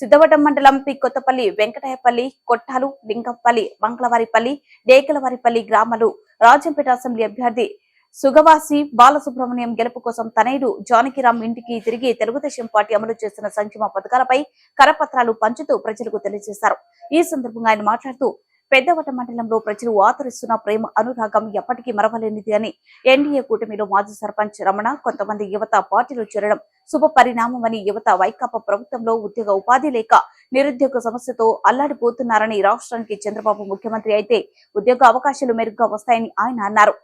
సిద్ధవటం మండలం పి కొత్తపల్లి, వెంకటాయపల్లి, కొట్టాలు, లింగంపల్లి, మంగళవారిపల్లి, డేకలవారిపల్లి గ్రామాలు రాజంపేట అసెంబ్లీ అభ్యర్థి సుగవాసి బాలసుబ్రహ్మణ్యం గెలుపు కోసం తనయుడు జానకిరామ్ ఇంటికి తిరిగి తెలుగుదేశం పార్టీ అమలు చేస్తున్న సంక్షేమ పథకాలపై కరపత్రాలు పంచుతూ ప్రజలకు తెలియజేశారు. ఈ సందర్భంగా ఆయన మాట్లాడుతూ పెద్దవట మండలంలో ప్రజలు ఆదరిస్తున్న ప్రేమ అనురాగం ఎప్పటికీ మరవలేనిది అని, ఎన్డీఏ కూటమిలో మాజీ సర్పంచ్ రమణ కొంతమంది యువత పార్టీలో చేరడం శుభ పరిణామమని, యువత వైకాపా ప్రభుత్వంలో ఉద్యోగ ఉపాధి లేక నిరుద్యోగ సమస్యతో అల్లాడిపోతున్నారని, రాష్ట్రానికి చంద్రబాబు ముఖ్యమంత్రి అయితే ఉద్యోగ అవకాశాలు మెరుగ్గా వస్తాయని ఆయన అన్నారు.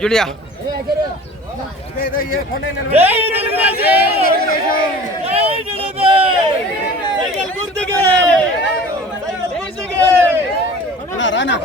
జూలియా రానా